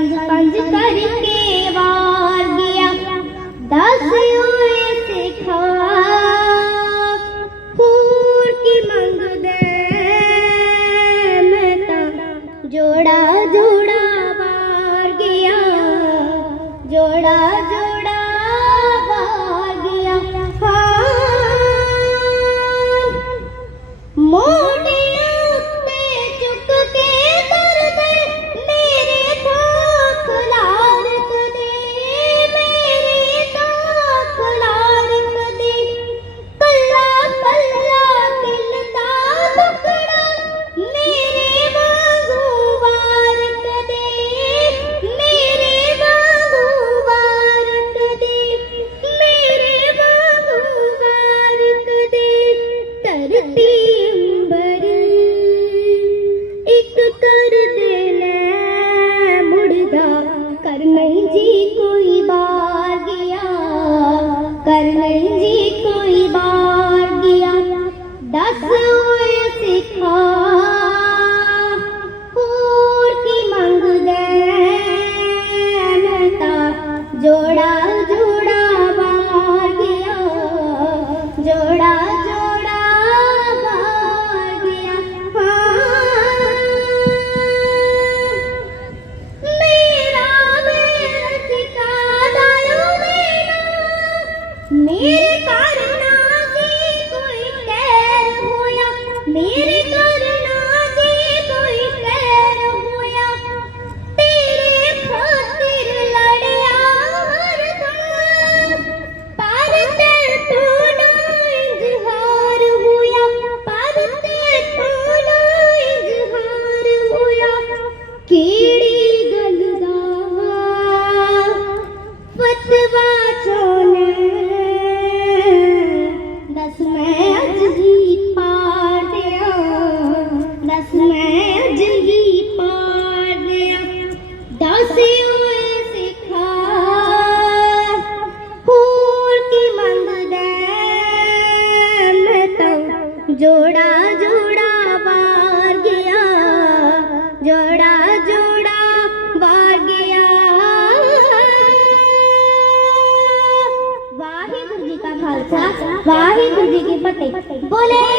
पंज पंज करके वार गया दस सिखा। खूर की मंग दे मैं ता जोड़ा जोड़ा वार गया जोड़ा जोड़ा कर नई जी कोई बार दिया दस जोड़ा जोड़ा बार गया, जोड़ा जोड़ा बार गया। वाहिगुरु जी का खालसा, वाहिगुरु जी की फतेह। बोले